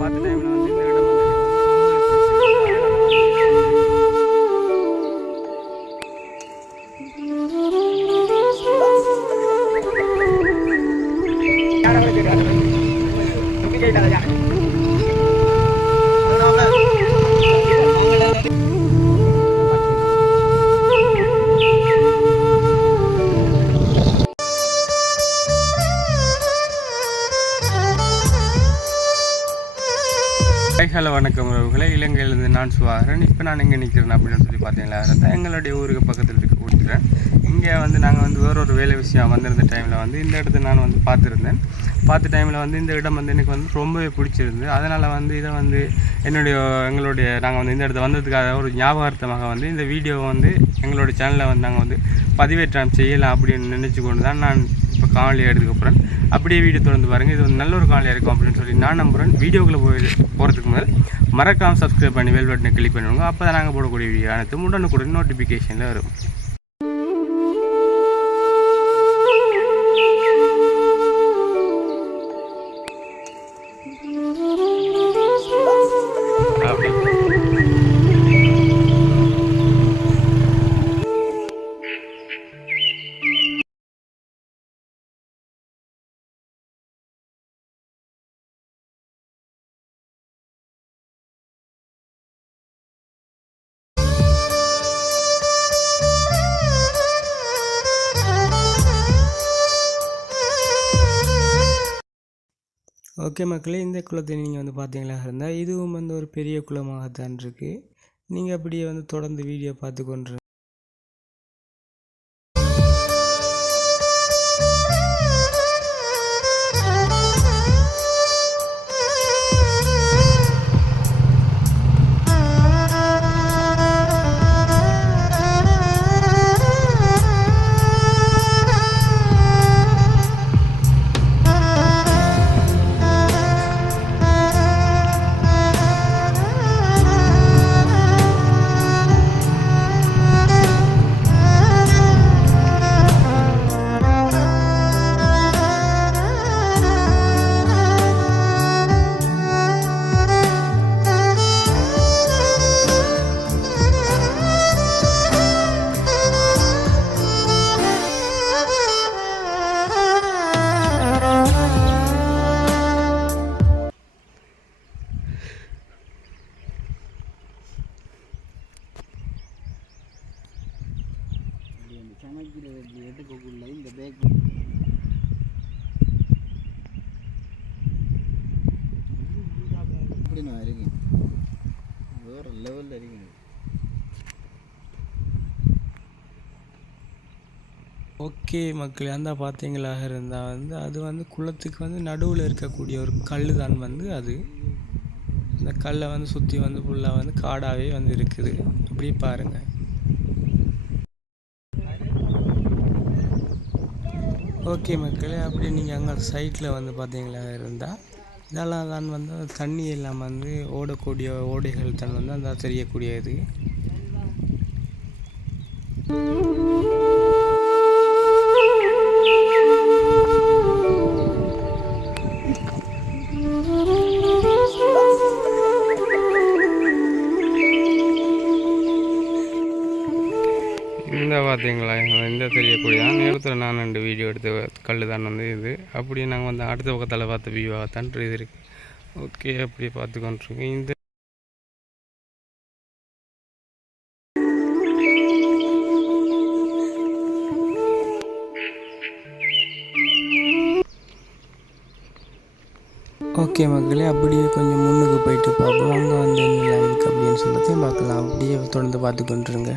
பார்த்த டைமில் வந்து இந்த இடம் வந்து எனக்கு வந்து ரொம்பவே பிடிச்சிருக்கு. அதனால தான் ஹலோ வணக்கம் உறவுகளே, இலங்கையிலேருந்து நான் சுவாகரன். இப்போ நான் எங்கே நிற்கிறேன் அப்படின்னு சொல்லி பார்த்தீங்களா, அதான் எங்களுடைய ஊருக்கு பக்கத்தில் இருக்க கொடுத்துறேன். இங்கே வந்து நாங்கள் வந்து வேறொரு வேலை விஷயம் வந்திருந்த டைமில் வந்து இந்த இடத்த நான் வந்து பார்த்த டைமில் வந்து இந்த இடம் வந்து எனக்கு வந்து ரொம்பவே பிடிச்சிருந்து. அதனால் வந்து இதை வந்து நாங்கள் வந்து இந்த இடத்த வந்ததுக்காக ஒரு ஞாபகார்த்தமாக வந்து இந்த வீடியோவை வந்து எங்களுடைய சேனலில் வந்து நாங்கள் வந்து பதிவேற்றம் செய்யலாம் அப்படின்னு நினச்சி கொண்டு தான் நான் இப்போ காணொலியை எடுத்துக்க போகிறேன். அப்படியே வீடியோ தொடர்ந்து பாருங்கள். இது ஒரு நல்ல ஒரு காணொலியாக இருக்கும் அப்படின்னு சொல்லி நான் நம்புகிறேன். வீடியோக்குள்ளே போகிறதுக்கு முதல் மறக்காமல் சப்ஸ்கிரைப் பண்ணி பெல் பட்டனை கிளிக் பண்ணுவாங்க. அப்போ தான் நாங்கள் போடக்கூடிய வீடியோ அனைத்தும் உடனுக்குடன் நோட்டிஃபிகேஷனில் வரும். ஓகே மக்களே, இந்த குளத்தை நீங்கள் வந்து பார்த்தீங்களா இருந்தால் இதுவும் வந்து ஒரு பெரிய குளமாகத்தான் இருக்குது. நீங்கள் அப்படியே வந்து தொடர்ந்து வீடியோ பார்த்து கொண்டு எடுக்கக்குள்ள இந்த பேக் இப்படி நான் இருக்கேன், வேறு லெவலில் இருக்கேன். ஓகே மக்கள், அந்த பார்த்தீங்களாக இருந்தால் வந்து அது வந்து குளத்துக்கு வந்து நடுவில் இருக்கக்கூடிய ஒரு கல் தான் வந்து அது. இந்த கல்லை வந்து சுற்றி வந்து ஃபுல்லாக வந்து காடாகவே வந்து இருக்குது. அப்படி பாருங்கள். ஓகே மக்களே, அப்படி நீங்கள் அங்கே சைட்டில் வந்து பார்த்தீங்களா இருந்தால் இதெல்லாம் தான் வந்து தண்ணி எல்லாம் வந்து ஓடக்கூடிய ஓடைகள் தான் வந்து அந்த தெரியக்கூடியது. இந்த பார்த்தீங்களா, இந்த தெரியக்கூடிய நேரத்தில் நான் 2 வீடியோ எடுத்த கல் தான் வந்து இது. அப்படியே நாங்கள் வந்து அடுத்த பக்கத்தில் பார்த்த வியூவாக தான் இது இருக்குது. ஓகே, அப்படியே பார்த்து கொண்டிருக்கோம். இந்த ஓகே மக்களே, அப்படியே கொஞ்சம் முன்னுக்கு போயிட்டு பார்ப்போம். அங்கே வந்து என்ன இருக்குது அப்படின்னு சொல்லிட்டு பார்க்கலாம். அப்படியே தொடர்ந்து பார்த்து கொண்டுருங்க.